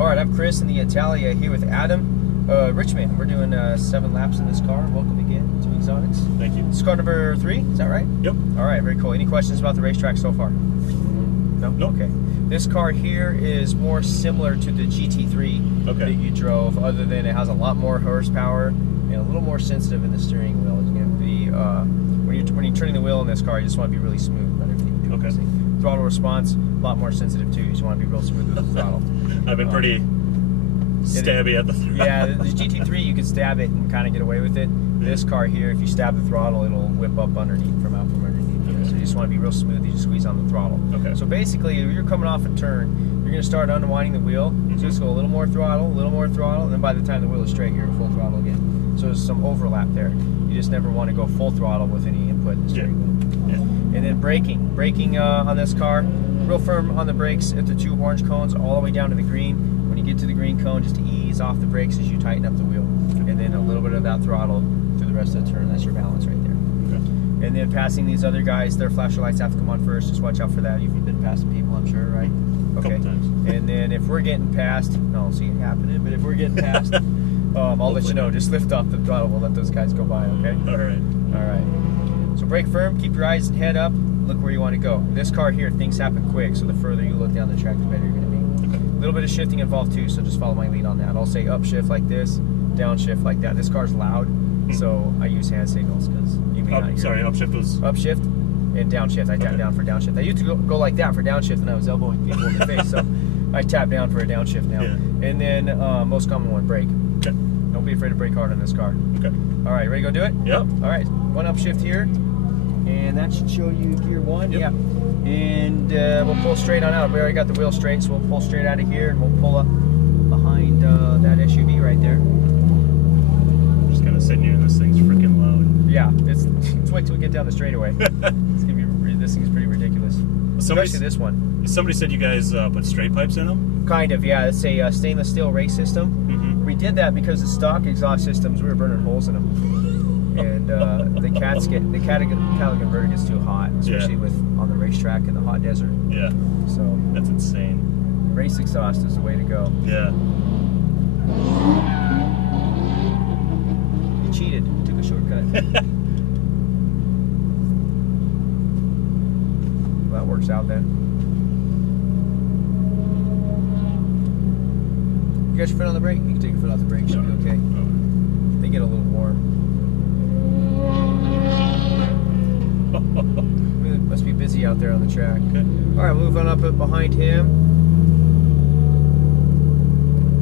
All right, I'm Chris in the Italia here with Adam. Richmond, we're doing 7 laps in this car. Welcome again to Exotics. Thank you. This is car number 3, is that right? Yep. All right, very cool. Any questions about the racetrack so far? No? Nope. Okay. This car here is more similar to the GT3 that you drove, other than it has a lot more horsepower and a little more sensitive in the steering wheel. It's going to be, when you're turning the wheel in this car, you just want to be really smooth about everything. Okay. Throttle response, a lot more sensitive too. You just want to be real smooth with the throttle. I've been pretty stabby at the throttle. Yeah, the GT3 you can stab it and kind of get away with it. This car here, if you stab the throttle, it'll whip up underneath from underneath. Okay. So you just want to be real smooth. You just squeeze on the throttle. Okay. So basically, if you're coming off a turn, you're going to start unwinding the wheel. So just go a little more throttle, and then by the time the wheel is straight, you're at full throttle again. So there's some overlap there. You just never want to go full throttle with any input in the steering wheel. And then braking on this car, real firm on the brakes at the 2 orange cones all the way down to the green. When you get to the green cone, just ease off the brakes as you tighten up the wheel. And then a little bit of that throttle through the rest of the turn. That's your balance right there. Okay. And then passing these other guys, their flashing lights have to come on first. Just watch out for that. You've been passing people, I'm sure, right? Okay. Couple times. And then if we're getting past, I don't see it happening, but if we're getting past, I'll let you know. Just lift off the throttle. We'll let those guys go by, okay? All right. All right. So brake firm, keep your eyes and head up, look where you want to go. This car here, things happen quick, so the further you look down the track, the better you're going to be. Okay. A little bit of shifting involved too, so just follow my lead on that. I'll say upshift like this, downshift like that. This car's loud, so I use hand signals because you may not hear. Sorry, upshift was... Upshift and downshift. I tap down for downshift. I used to go like that for downshift, and I was elbowing people in the face, so I tap down for a downshift now. Yeah. And then most common one, brake. Okay. Don't be afraid to brake hard on this car. Okay. All right, ready to go do it? Yep. All right, one upshift here. And that should show you gear 1. Yep. Yeah. And we'll pull straight on out. We already got the wheel straight, so we'll pull straight out of here and we'll pull up behind that SUV right there. I'm just kind of sitting here and this thing's freaking loud. Yeah, it's wait till we get down the straightaway. It's gonna be, this thing's pretty ridiculous. Especially this one. Somebody said you guys put straight pipes in them? Kind of, yeah. It's a stainless steel race system. We did that because the stock exhaust systems, we were burning holes in them. And the catalytic converter gets too hot, especially with on the racetrack in the hot desert. Yeah. So that's insane. Race exhaust is the way to go. Yeah. You cheated. You took a shortcut. Well, that works out then. You got your foot on the brake? You can take your foot off the brake. Should be okay. They get a little warm. Must be busy out there on the track. Okay. All right, moving up behind him.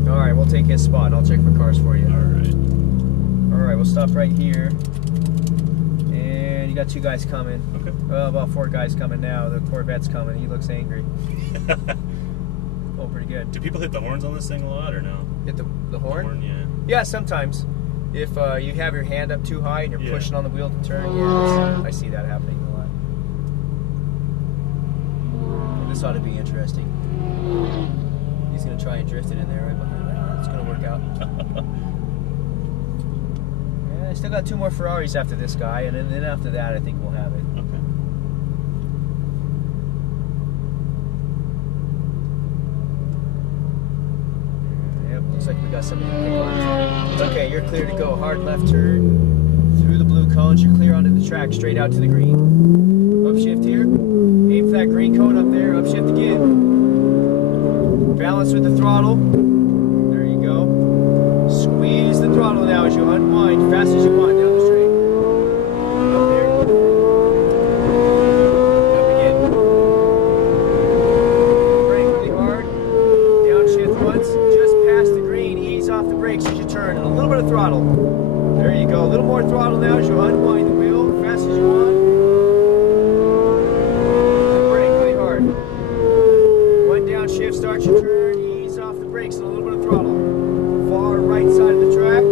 All right, we'll take his spot and I'll check for cars for you. All right, we'll stop right here. And you got 2 guys coming. Okay. Well, about 4 guys coming now. The Corvette's coming. He looks angry. Oh, pretty good. Do people hit the horns on this thing a lot or no? Hit the horn? The horn, yeah. Yeah, sometimes. If you have your hand up too high and you're pushing on the wheel to turn, I see that happening a lot. This ought to be interesting. He's going to try and drift it in there right behind that. It's going to work out. Yeah, I still got 2 more Ferraris after this guy, and then after that I think we'll have it. Okay. Yep, looks like we got somebody to pick on. Okay, you're clear to go. Hard left turn through the blue cones. You're clear onto the track, straight out to the green. Upshift here. Aim for that green cone up there. Upshift again. Balance with the throttle. There you go. Squeeze the throttle now as you unwind, fast as you want down the straight. Up there. Up again. Brake really hard. Downshift once. Just past the green. Ease off the brakes as you turn. And a little bit of throttle. There you go. A little more throttle now as you unwind the wheel, fast as you want. Start your turn, ease off the brakes and a little bit of throttle. Far right side of the track.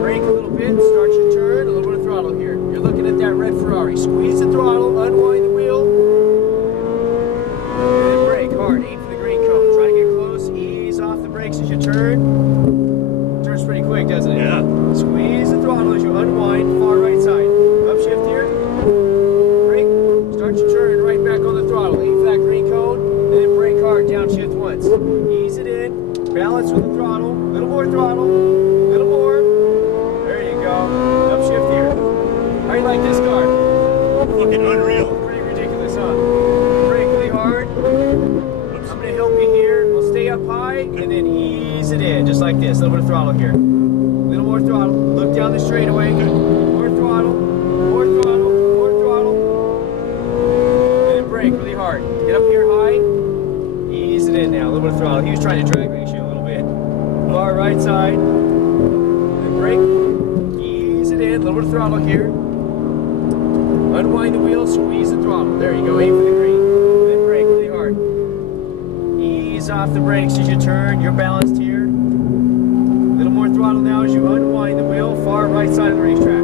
Brake a little bit, start your turn, a little bit of throttle here. You're looking at that red Ferrari. Squeeze the throttle, unwind the wheel. And then brake hard, aim for the green cone. Try to get close, ease off the brakes as you turn. Turns pretty quick, doesn't it? Yeah. Squeeze the throttle as you unwind, far right side. Upshift here. Brake, start your turn, right back on the throttle. Aim for that green cone. Downshift once. once. Ease it in. Balance with the throttle. A little more throttle. A little more. There you go. Upshift here. How do you like this car? Fucking unreal. Pretty ridiculous, huh? Brake really hard. I'm going to help you here. We'll stay up high and then ease it in, just like this. A little bit of throttle here. A little more throttle. Look down the straightaway. More throttle. More throttle. More throttle. And then brake really hard. Get up here high. Ease it in now. A little bit of throttle. He was trying to drag race you a little bit. Far right side. Then brake. Ease it in. A little bit of throttle here. Unwind the wheel, squeeze the throttle. There you go, aim for the green. Then brake really hard. Ease off the brakes as you turn. You're balanced here. A little more throttle now as you unwind the wheel, far right side of the racetrack.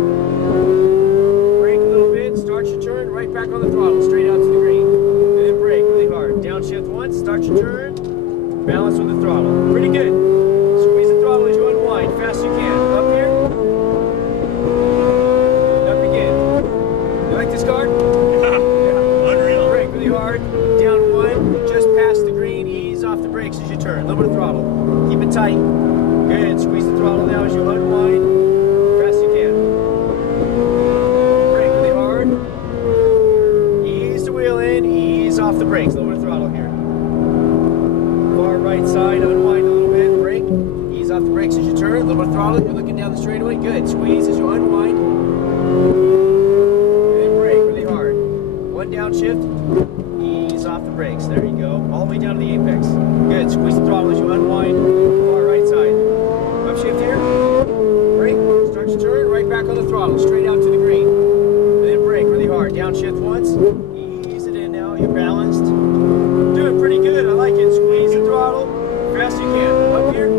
Brake a little bit, start your turn, right back on the throttle, straight out to the green. And then brake really hard. Downshift once, start your turn, balance with the throttle. Pretty good. Squeeze the throttle as you unwind, fast as you can. Up here. This car? Yeah. Unreal. Brake really hard. Down one. Just past the green. Ease off the brakes as you turn. A little bit of throttle. Keep it tight. Good. Squeeze the throttle now as you unwind. Fast as you can. Brake really hard. Ease the wheel in. Ease off the brakes. A little bit of throttle here. Far right side. Unwind a little bit. Brake. Ease off the brakes as you turn. A little bit of throttle. You're looking down the straightaway. Good. Squeeze as you unwind. One downshift, ease off the brakes. There you go. All the way down to the apex. Good. Squeeze the throttle as you unwind. Far right side. Upshift here. Brake. Start your turn. Right back on the throttle. Straight out to the green. And then brake really hard. Downshift once. Ease it in now. You're balanced. Doing pretty good. I like it. Squeeze the throttle. Fast as you can. Up here.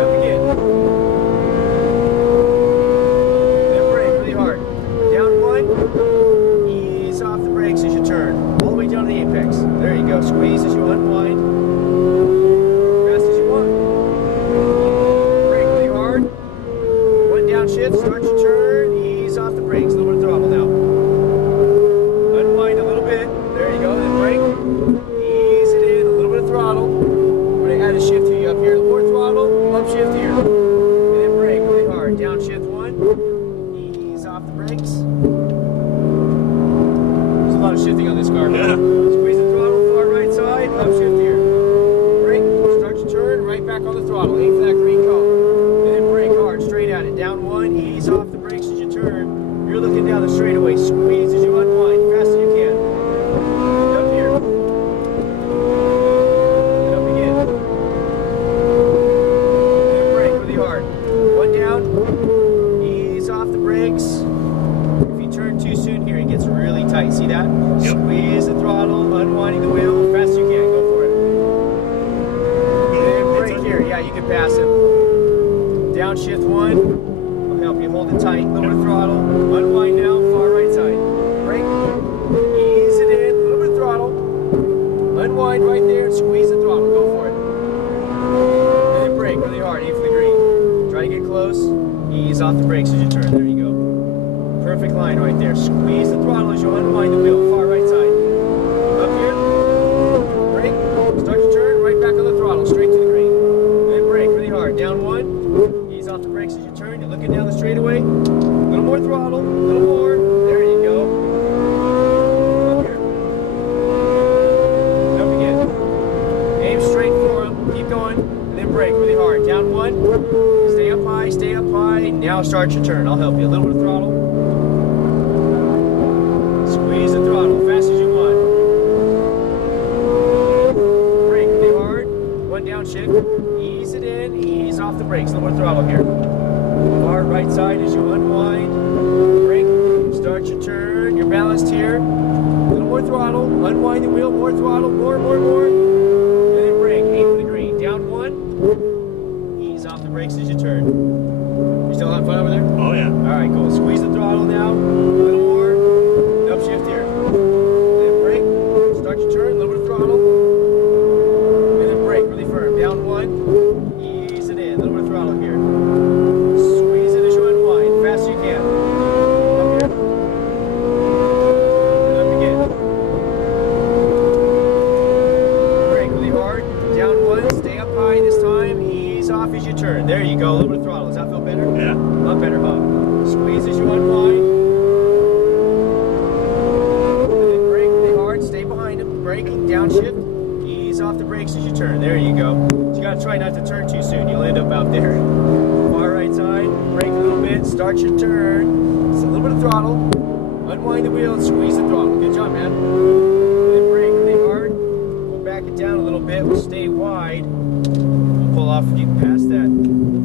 Up again. Then brake really hard. Down one. Off the brakes as you turn, all the way down to the apex. There you go. Squeeze as you unwind. Fast as you want. Brake really hard. One downshift, start your turn, ease off the brakes. A little bit of throttle now. Unwind a little bit. There you go. Then brake. Ease it in. A little bit of throttle. I'm going to add a shift to you up here. More throttle. Upshift here. And then brake really hard. Downshift one. Ease off the brakes. A lot of shifting on this car. Yeah. Squeeze the throttle, far right side, upshift here. Brake, start your turn, right back on the throttle. Aim for that green cone. And then brake hard, straight at it. Down one, ease off the brakes as you turn. You're looking down the straightaway. Squeeze as you unwind, fast as you can. And up here. And up again. And then brake really hard. One down, ease off the brakes. Turn too soon here, it gets really tight. See that? Yep. Squeeze the throttle, unwinding the wheel, fast as you can. Go for it. And brake here. Yeah, you can pass it. Downshift one. I'll help you hold it tight. A little bit of throttle. Unwind now. Far right side. Brake. Ease it in. A little bit of throttle. Unwind right there. Squeeze the throttle. Go for it. And then brake really hard. Aim for the green. Try to get close. Ease off the brakes as you turn. There you go. Perfect line right there. Squeeze the throttle as you unwind the wheel. Far right side. Up here. Brake. Start your turn. Right back on the throttle. Straight to the green. And then brake really hard. Down one. Ease off the brakes as you turn. You're looking down the straightaway. A little more throttle. A little more. There you go. Up here. Up again. Aim straight for him. Keep going. And then brake really hard. Down one. Stay up high. Stay up high. Now start your turn. I'll help you. A little bit of throttle. Squeeze the throttle fast as you want. Brake really hard. One downshift. Ease it in. Ease off the brakes. A little more throttle here. Far right side as you unwind. Brake. Start your turn. You're balanced here. A little more throttle. Unwind the wheel. More throttle. More. And then brake. Aim for the green. Down one. Ease off the brakes as you turn. You still having fun over there? Oh yeah. All right, cool. Squeeze the throttle now. A little more. Upshift here. Then brake. Start your turn. A little bit of throttle. And then brake really firm. Down one. Ease it in. A little bit of throttle here. Squeeze it as you unwind. Fast as you can. Up here. And up again. turn. There you go. A little bit of throttle. Does that feel better? Yeah. A lot better, huh? Squeeze as you unwind. And then brake really hard. Stay behind him. Braking, downshift. Ease off the brakes as you turn. There you go. You gotta try not to turn too soon. You'll end up out there. Far right side. Brake a little bit. Start your turn. Just a little bit of throttle. Unwind the wheel and squeeze the throttle. Good job, man. And then brake really hard. We'll back it down a little bit. We'll stay wide. We'll pull off. You past that.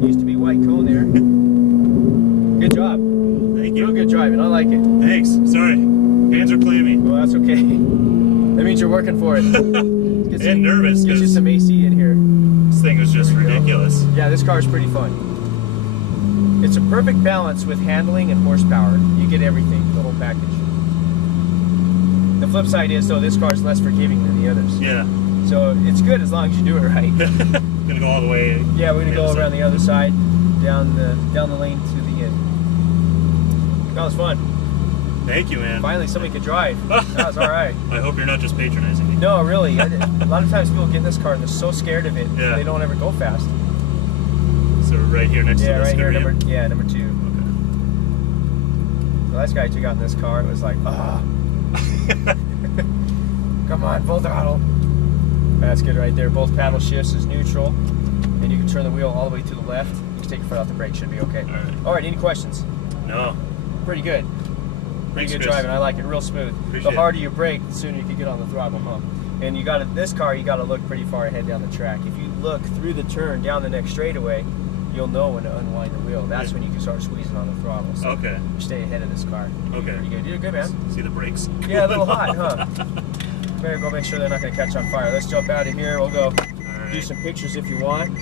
Used to be white cone there. Good job. Thank you. Real good driving. I like it. Thanks. Sorry. Hands are clammy. Well, that's okay. That means you're working for it. And nervous. Get you some AC in here. This thing was just ridiculous. Yeah, this car is pretty fun. It's a perfect balance with handling and horsepower. You get everything, the whole package. The flip side is, though, this car is less forgiving than the others. Yeah. So it's good as long as you do it right. Gonna go all the way. Yeah, we're gonna go around the other side, down the lane to the end. That was fun. Thank you, man. Finally, somebody could drive. That was all right. I hope you're not just patronizing me. No, really. A lot of times people get in this car and they're so scared of it, Yeah. they don't ever go fast. So right here next to this. Yeah, right here, number 2. Okay. The last guy I took out in this car, it was like, ah. Come on, full throttle. That's good right there. Both paddle shifts is neutral. And you can turn the wheel all the way to the left. You can take your foot off the brake, should be okay. All right, any questions? No. Pretty good. Pretty good driving. I like it, real smooth. The harder you brake, the sooner you can get on the throttle, huh? And this car, you got to look pretty far ahead down the track. If you look through the turn down the next straightaway, you'll know when to unwind the wheel. That's when you can start squeezing on the throttle. So okay. You stay ahead of this car. Okay. Pretty good. You're good, man. See the brakes? Yeah, a little hot, huh? Better go make sure they're not going to catch on fire. Let's jump out of here. We'll go do some pictures if you want.